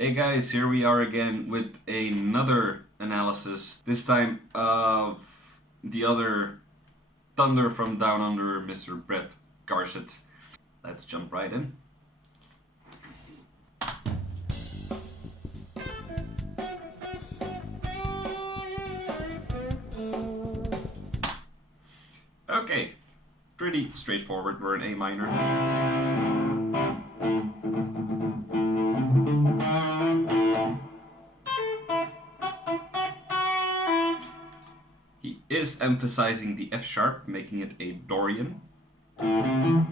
Hey guys, here we are again with another analysis, this time of the other Thunder from Down Under, Mr. Brett Garsed. Let's jump right in. Okay, pretty straightforward, we're in A minor. He is emphasizing the F sharp, making it a Dorian. A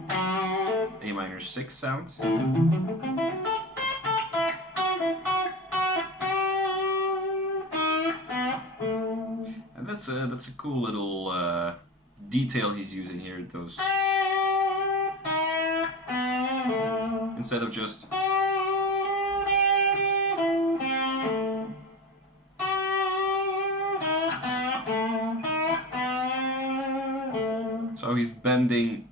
minor 6 sound. And that's a cool little detail he's using here. Those instead of just so he's bending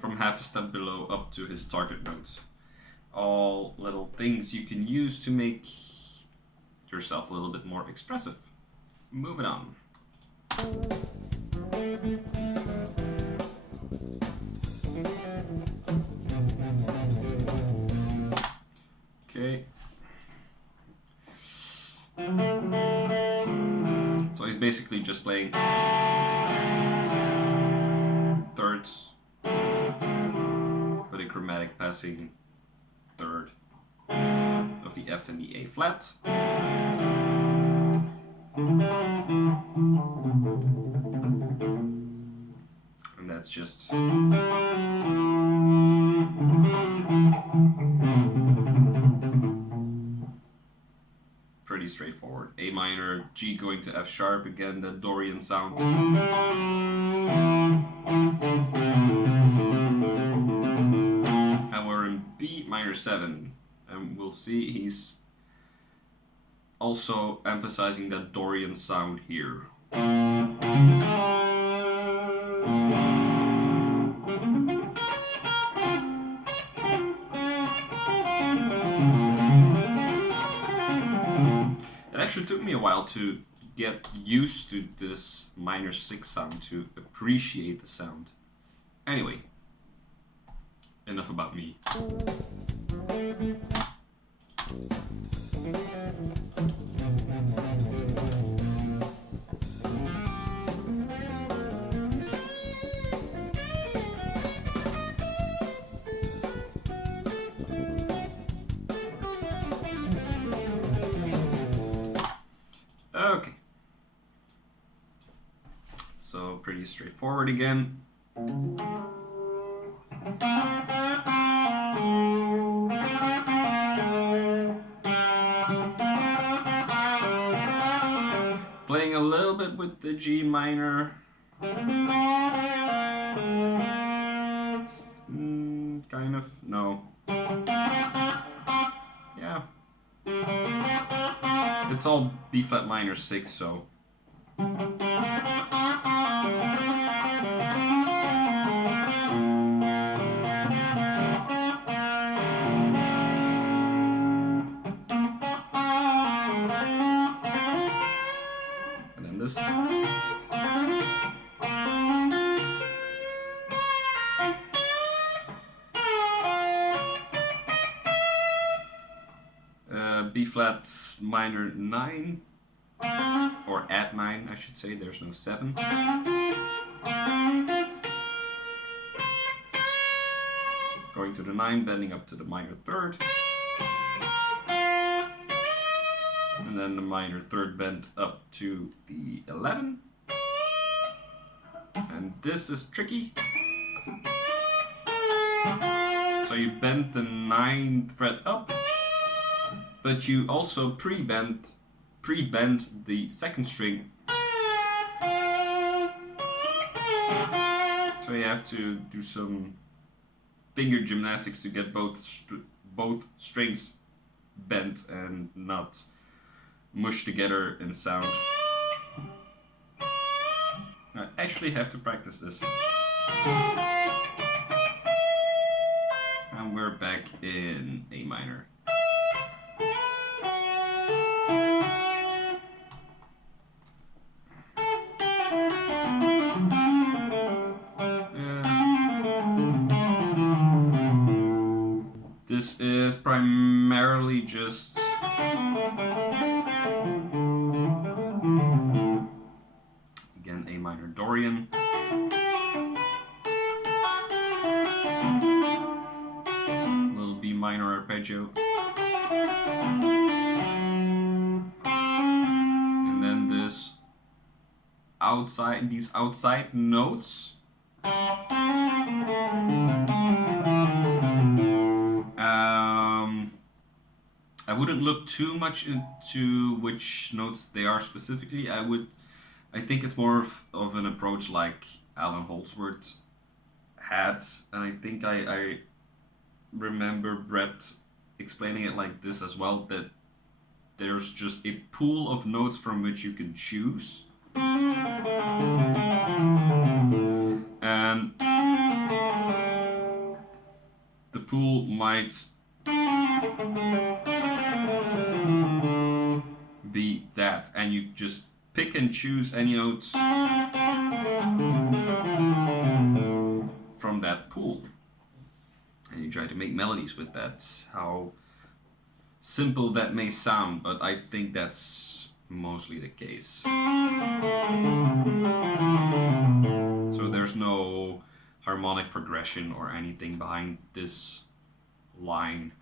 from half a step below up to his target notes. All little things you can use to make yourself a little bit more expressive. Moving on. Okay. So he's basically just playing thirds with a chromatic passing third of the F and the A flat. And that's just pretty straightforward. A minor, G going to F sharp, again the Dorian sound. And we're in B minor 7. And we'll see he's also emphasizing that Dorian sound here. It actually took me a while to get used to this minor 6 sound, to appreciate the sound. Anyway, enough about me. Okay, so pretty straightforward again. Playing a little bit with the G minor. Kind of, no. Yeah. It's all B flat minor 6, so. And then this. B flat minor 9, or at 9 I should say, there's no 7. Going to the 9, bending up to the minor 3rd. And then the minor 3rd bent up to the 11. And this is tricky. So you bend the 9th fret up, but you also pre-bend the 2nd string. So you have to do some finger gymnastics to get both strings bent and not mushed together in sound. I actually have to practice this. And we're back in A minor. This is primarily just again A minor Dorian. Little B minor arpeggio. And then these outside notes. I wouldn't look too much into which notes they are specifically. I think it's more of an approach like Alan Holdsworth had, and I think I remember Brett explaining it like this as well, that there's just a pool of notes from which you can choose. And the pool might be that, and you just pick and choose any notes from that pool, and you try to make melodies with that. How simple that may sound, but I think that's mostly the case. So there's no harmonic progression or anything behind this line.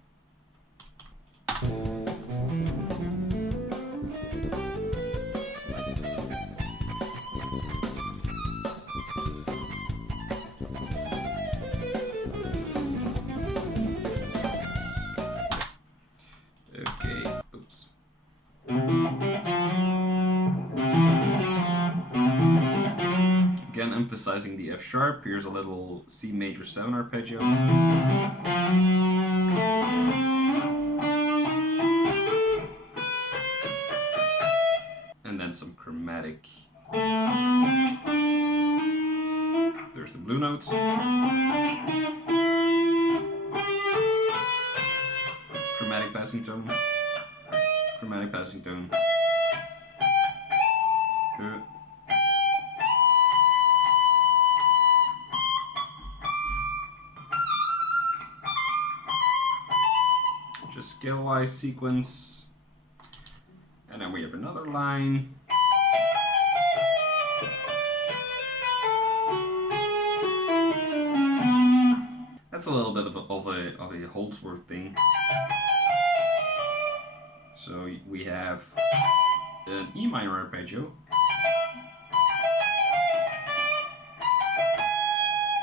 Okay, oops. Again, emphasizing the F sharp. Here's a little C major 7 arpeggio. And then some chromatic. There's the blue notes. Chromatic passing tone. Chromatic passing tone. Just scale-wise sequence. And then we have another line. That's a little bit of a Holdsworth thing. So we have an E minor arpeggio.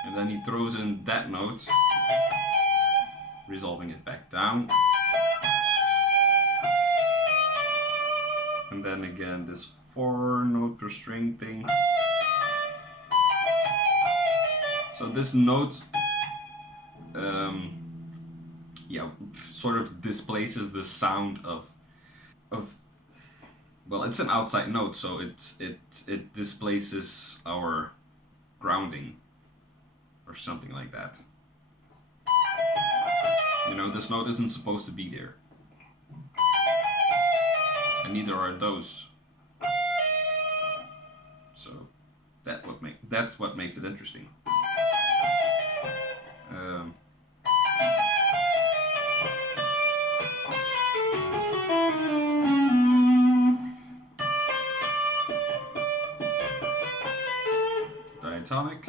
And then he throws in that note, resolving it back down. And then again this 4-note per string thing. So this note sort of displaces the sound of well, it's an outside note, so it displaces our grounding or something like that. You know, this note isn't supposed to be there. And neither are those. So that's what makes it interesting. Diatonic.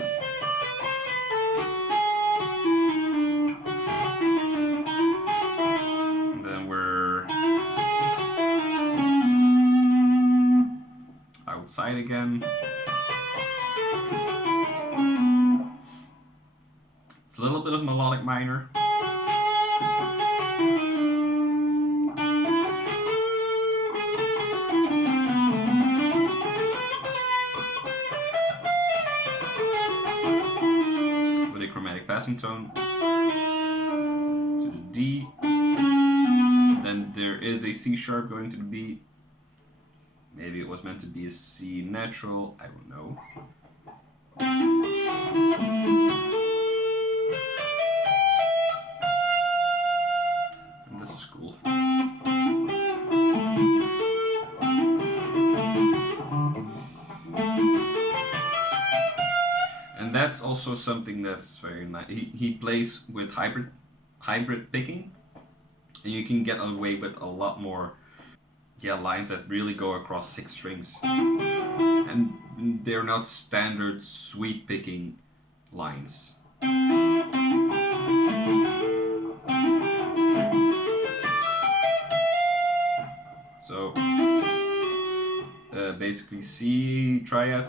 And then we're outside again. It's a little bit of melodic minor. With a chromatic passing tone to the D. Then there is a C sharp going to the B. Maybe it was meant to be a C natural, I don't know. that's also something that's very nice. He plays with hybrid picking, and you can get away with a lot more lines that really go across 6 strings. And they're not standard sweep picking lines. So basically C triad,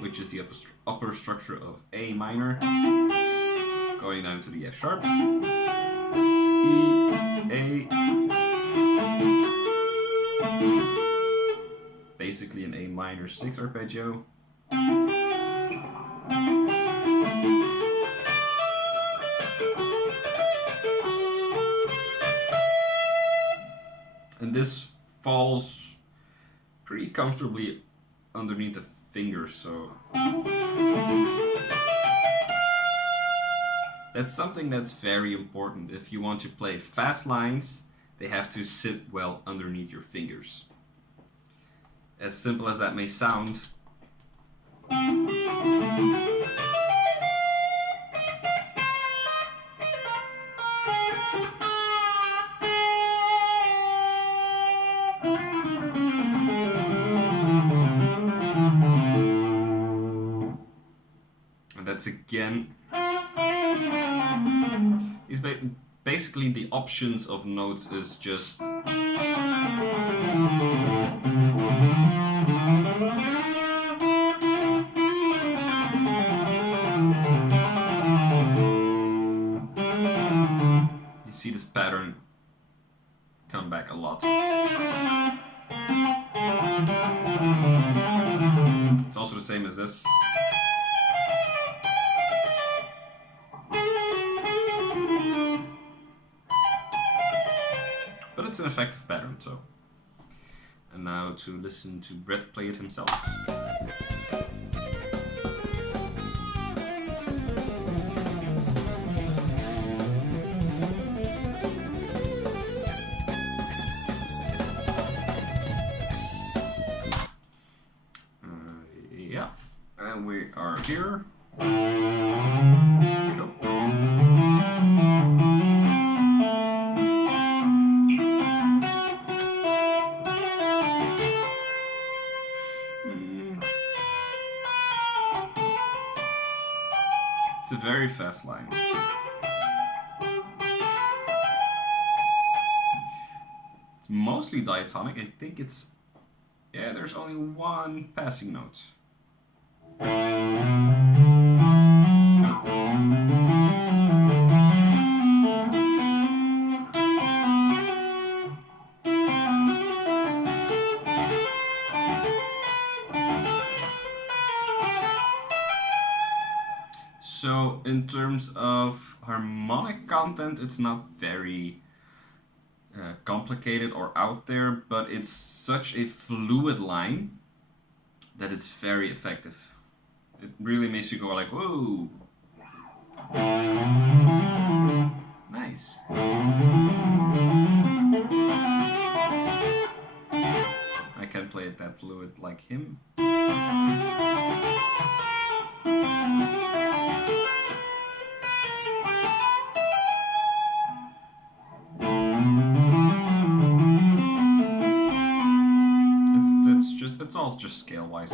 which is the upper structure of A minor, going down to the F sharp, E, A, basically an A minor 6 arpeggio. And this falls pretty comfortably underneath the fingers, so that's something that's very important. If you want to play fast lines, they have to sit well underneath your fingers. As simple as that may sound, and that's again, basically the options of notes is just you see this pattern come back a lot. It's also the same as this. But it's an effective pattern, so. And now to listen to Brett play it himself. Yeah, and we are here. It's a very fast line. It's mostly diatonic. I think it's, there's only one passing note. So in terms of harmonic content, it's not very complicated or out there, but it's such a fluid line that it's very effective. It really makes you go like, whoa. Nice. I can't play it that fluid like him. It's all just scale wise.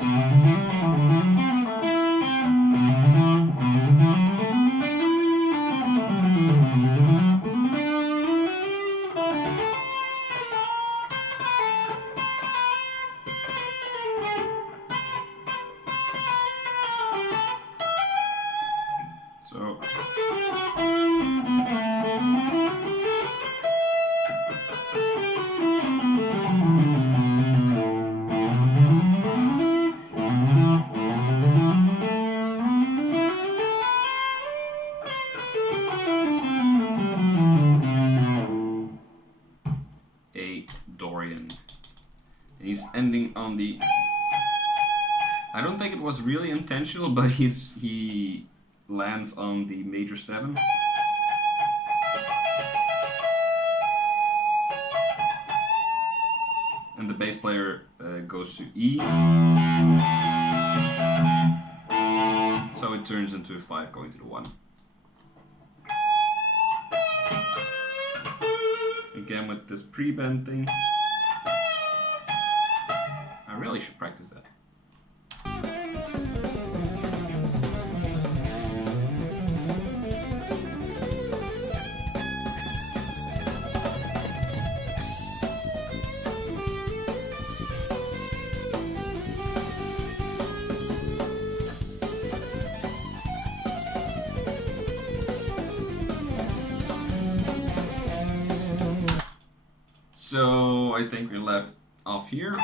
So Dorian. And he's ending on the. I don't think it was really intentional, but he lands on the major 7. And the bass player goes to E. So it turns into a 5 going to the 1. Again with this pre-bend thing. I really should practice that. So I think we left off here.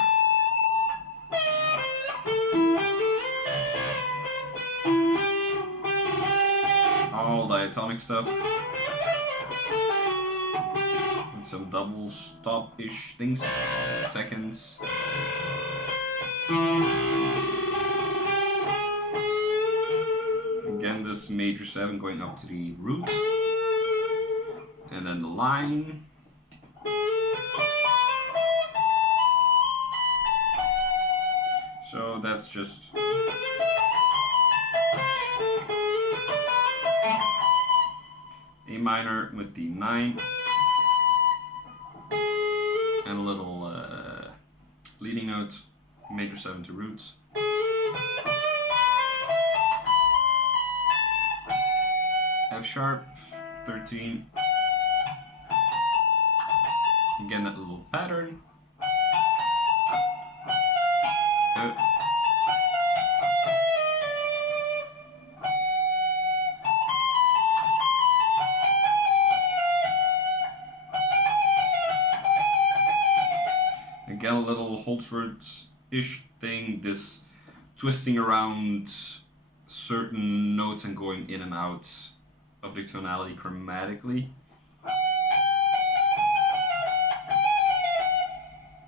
All diatonic stuff. And some double stop-ish things. Seconds. Again, this major 7 going up to the root. And then the line. So that's just A minor with the 9 and a little leading note, major 7 to roots. F sharp, 13. Again, that little pattern. Again, a little Holdsworth-ish thing, this twisting around certain notes and going in and out of the tonality chromatically.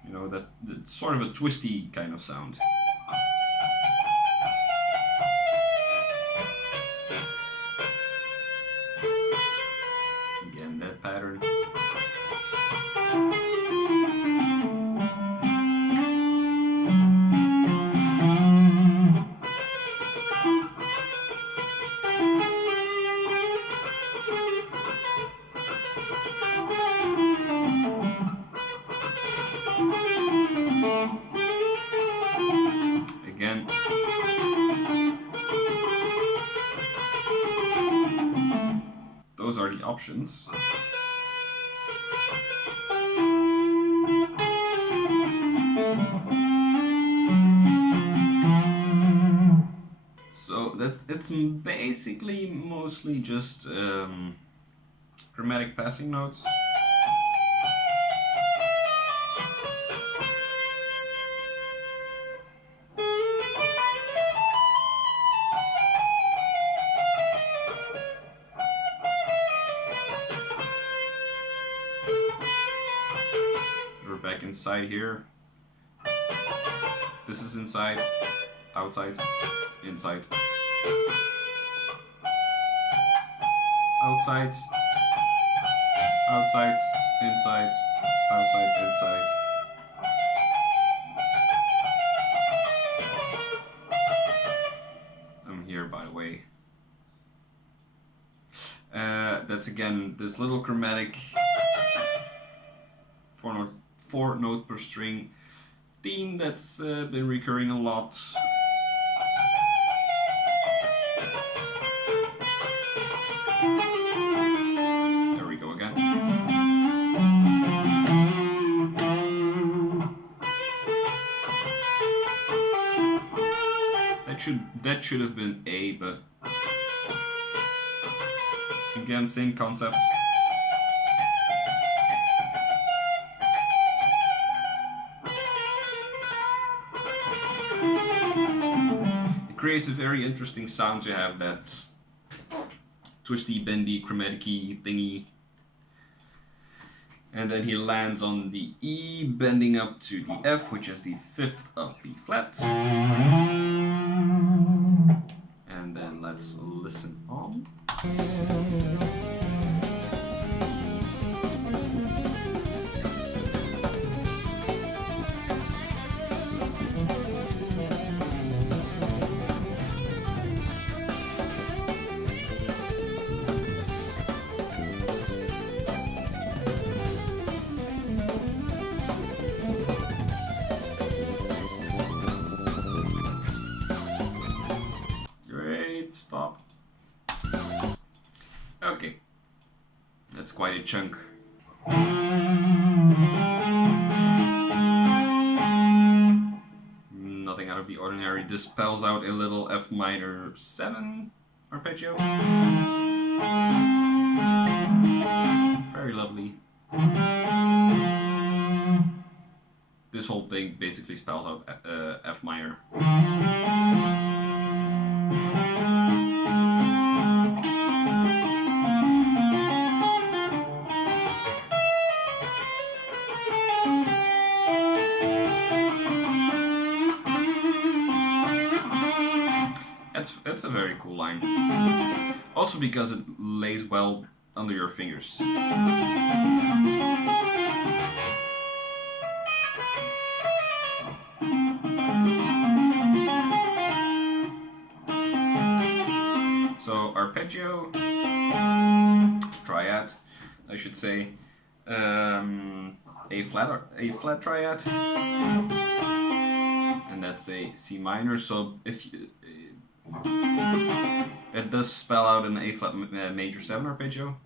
You know, that's sort of a twisty kind of sound. Again, that pattern. Again. Those are the options. So that it's basically mostly just chromatic passing notes. We're back inside here. This is inside, outside, inside. Outside, outside, inside, outside, inside. I'm here, by the way. That's again this little chromatic 4 note per string theme that's been recurring a lot. There we go again. That should have been A, but again, same concept. It creates a very interesting sound to have that twisty, bendy, chromatic-y thingy. And then he lands on the E, bending up to the F, which is the 5th of B flat. And then let's listen on. quite a chunk. Nothing out of the ordinary. This spells out a little F minor 7 arpeggio. Very lovely. This whole thing basically spells out F minor. That's a very cool line. Also because it lays well under your fingers. So arpeggio, triad, I should say, A flat triad, and that's a C minor. So if you, that does spell out an A flat major 7 arpeggio.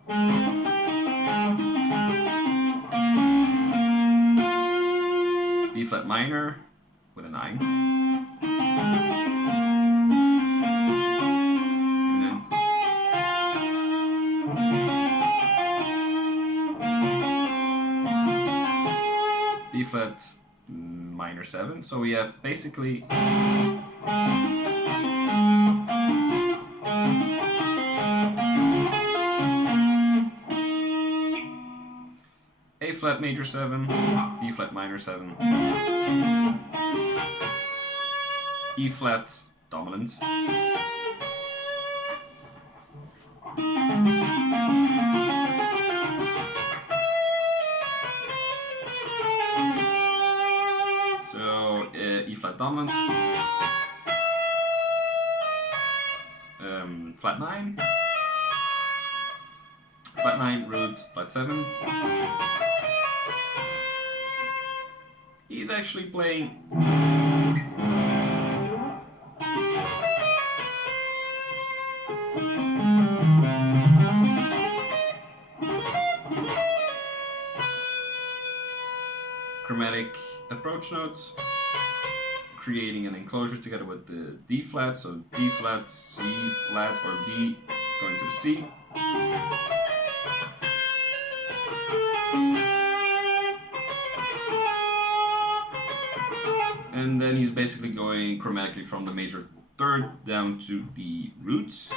B flat minor with a 9. And then B flat minor 7. So we have basically A flat major 7, B flat minor 7, E flat dominant, so E flat dominant, flat 9, root, flat 7. He's actually playing chromatic approach notes, creating an enclosure together with the D flat, so D flat, C flat, or D going to the C. And then he's basically going chromatically from the major 3rd down to the roots.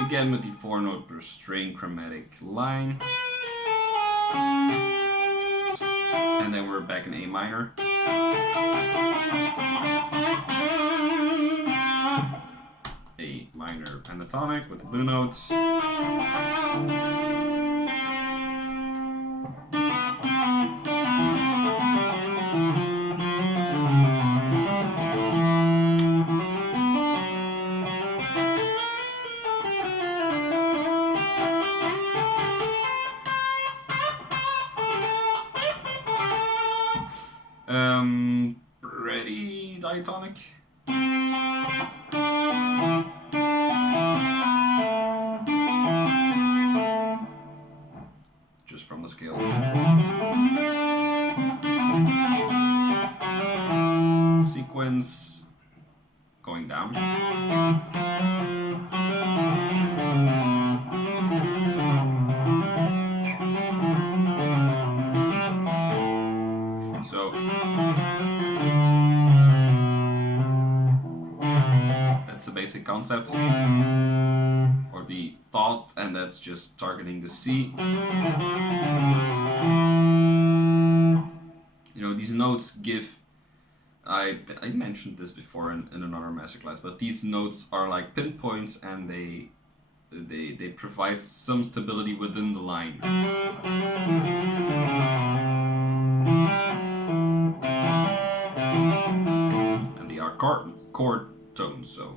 Again with the 4 note per string chromatic line. And then we're back in A minor. A minor pentatonic with the blue notes. Pretty diatonic. Just from the scale. Sequence going down. So that's the basic concept or the thought, and that's just targeting the C. You know, these notes give, I mentioned this before in another masterclass, but these notes are like pinpoints, and they provide some stability within the line. And they are chord tones, so.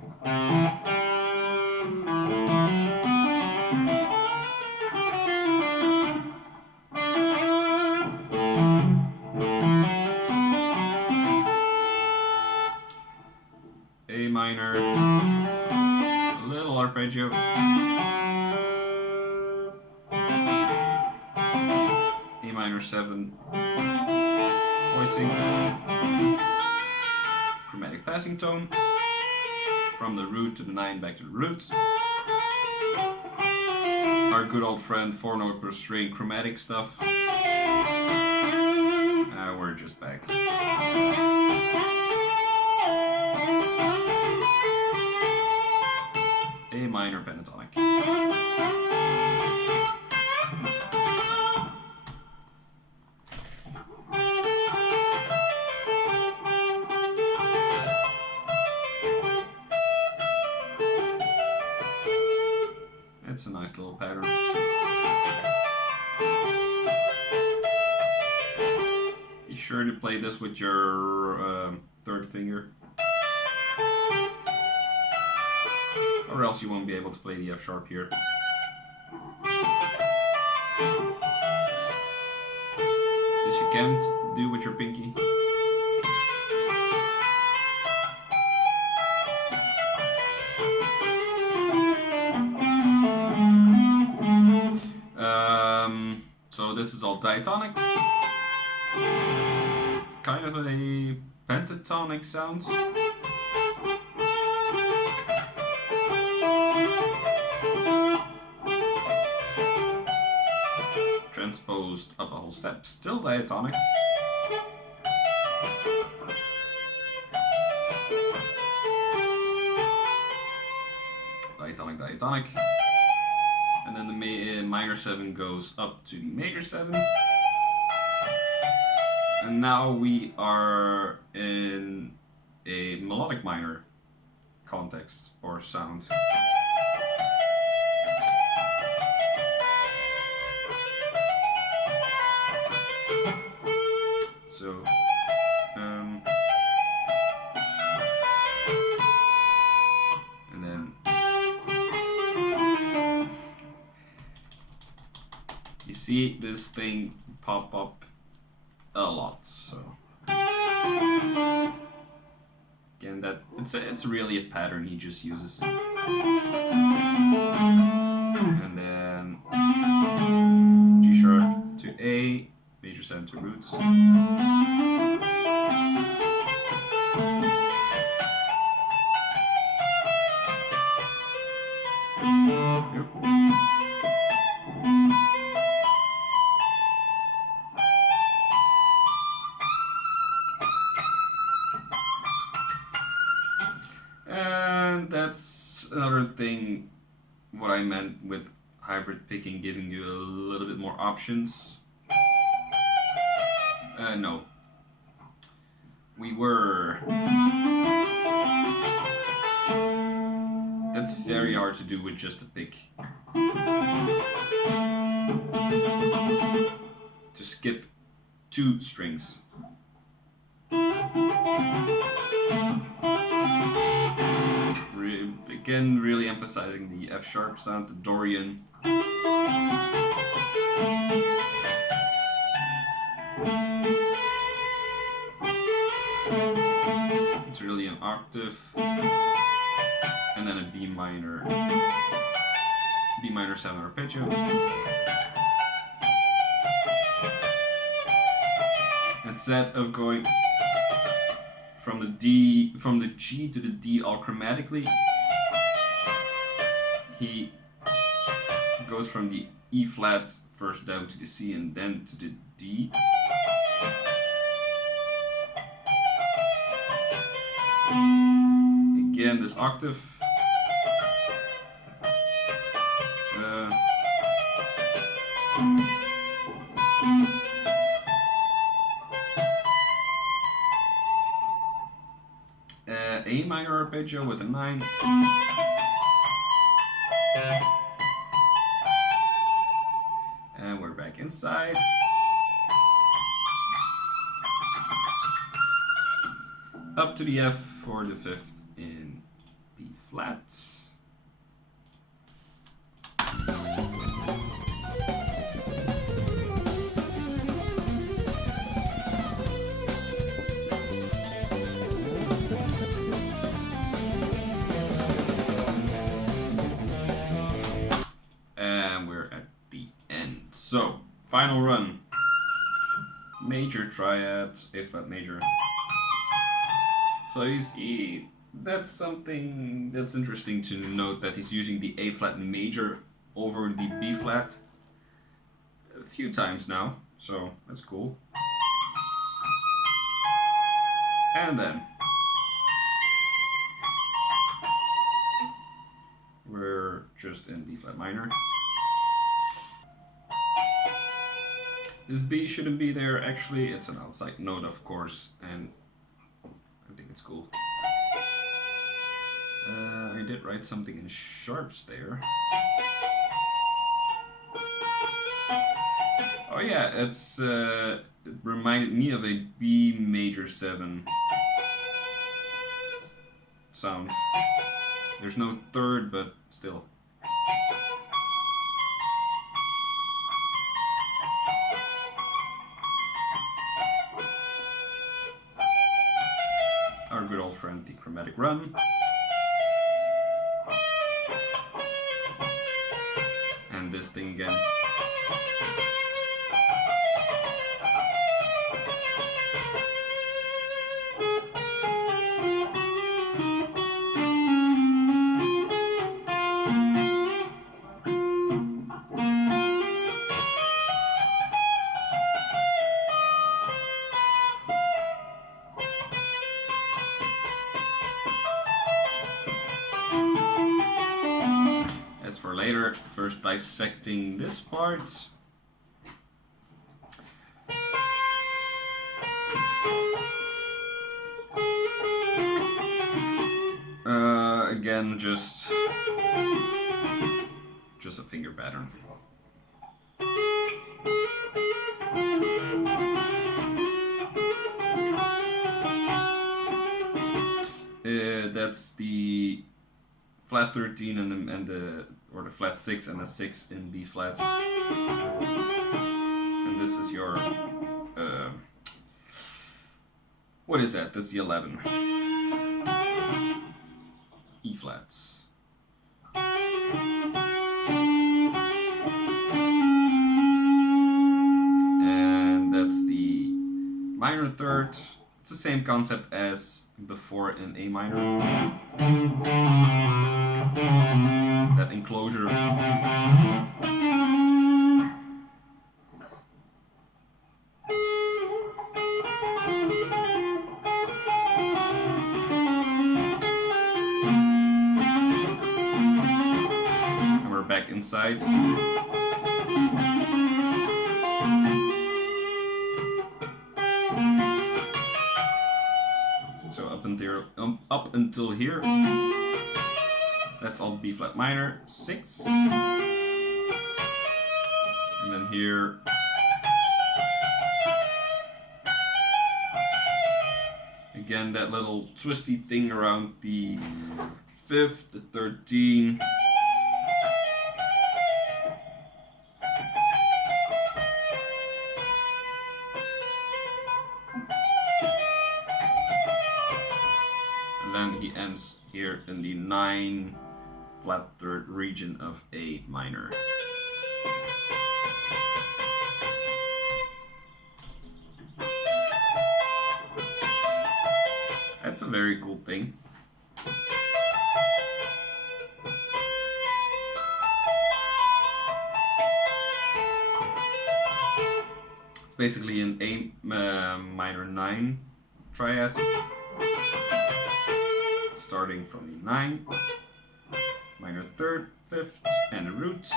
A minor, a little arpeggio. minor 7, voicing, chromatic passing tone, from the root to the 9 back to the root. Our good old friend 4 note per string chromatic stuff. We're just back. A minor pentatonic. It's a nice little pattern. Be sure to play this with your third finger, or else you won't be able to play the F sharp here. This you can't do with your pinky. So this is all diatonic. Kind of a pentatonic sound. Transposed up a whole step, still diatonic. Diatonic, diatonic. And then the minor 7 goes up to the major 7. And now we are in a melodic minor context or sound. So, and then you see this thing pop up a lot. So again, that it's really a pattern he just uses. And then G sharp to A, major 7 to roots. And that's another thing, what I meant with hybrid picking, giving you a little bit more options. No. That's very hard to do with just a pick. To skip 2 strings. Again, really emphasizing the F sharp sound, the Dorian. It's really an octave, and then a B minor 7 arpeggio. Instead of going from the G to the D all chromatically, he goes from the E flat first down to the C and then to the D. Again, this octave. A minor arpeggio with a 9. And we're back inside. Up to the F for the 5th in B flat. And we're at the end. So, final run. major triad, A flat major. So you see, that's something that's interesting to note, that he's using the A flat major over the B flat a few times now, so that's cool. And then we're just in D flat minor. This B shouldn't be there, actually. It's an outside note, of course, and I think it's cool. I did write something in sharps there. Oh yeah, it reminded me of a B major 7 sound. There's no third, but still. Our good old friend, the chromatic run. And this thing again. As for later, first dissecting this part. Again, just a finger pattern. That's the flat 13 and the flat 6 and the 6 in B flat. And this is your what is that? That's the 11. E flat. And that's the minor third. It's the same concept as before in A minor. That enclosure. And we're back inside. So up until here, that's all B flat minor, 6, and then here, again that little twisty thing around the 5th, the 13. Then he ends here in the 9 flat third region of A minor. That's a very cool thing. It's basically an A minor 9 triad. Starting from the 9, minor 3rd, 5th, and the roots.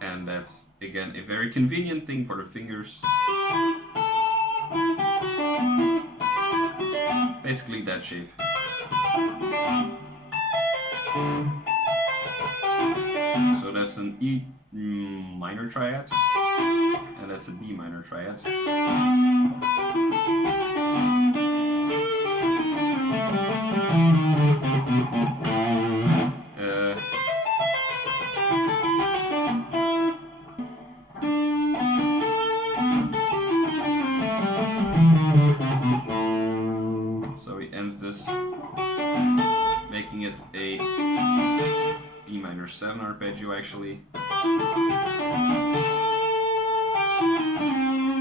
And that's again a very convenient thing for the fingers. Basically that shape. So that's an E minor triad, and that's a B minor triad. So is this, making it a B minor 7 arpeggio actually.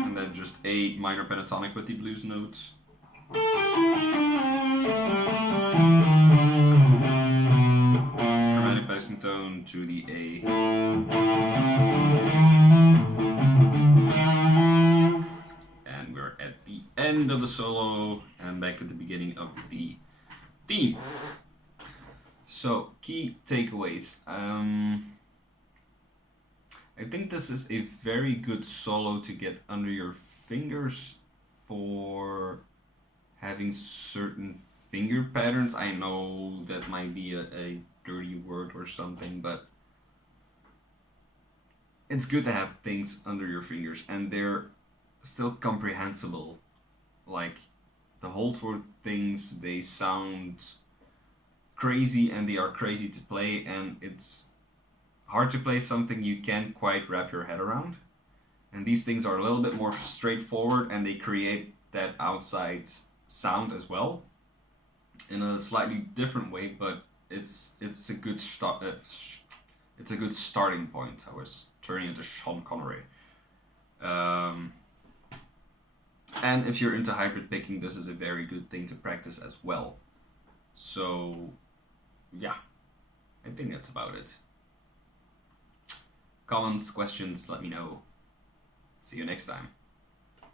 And then just a minor pentatonic with the blues notes. Chromatic passing tone to the A. And we're at the end of the solo and back at the beginning of the theme. So, key takeaways. I think this is a very good solo to get under your fingers for having certain finger patterns. I know that might be a dirty word or something, but it's good to have things under your fingers and they're still comprehensible. Like the Holdsworth things, they sound crazy and they are crazy to play, and it's hard to play something you can't quite wrap your head around. And these things are a little bit more straightforward and they create that outside sound as well in a slightly different way, but it's a good start. It's a good starting point. I was turning into Sean Connery. And if you're into hybrid picking, this is a very good thing to practice as well. So, yeah, I think that's about it. Comments, questions, let me know. See you next time.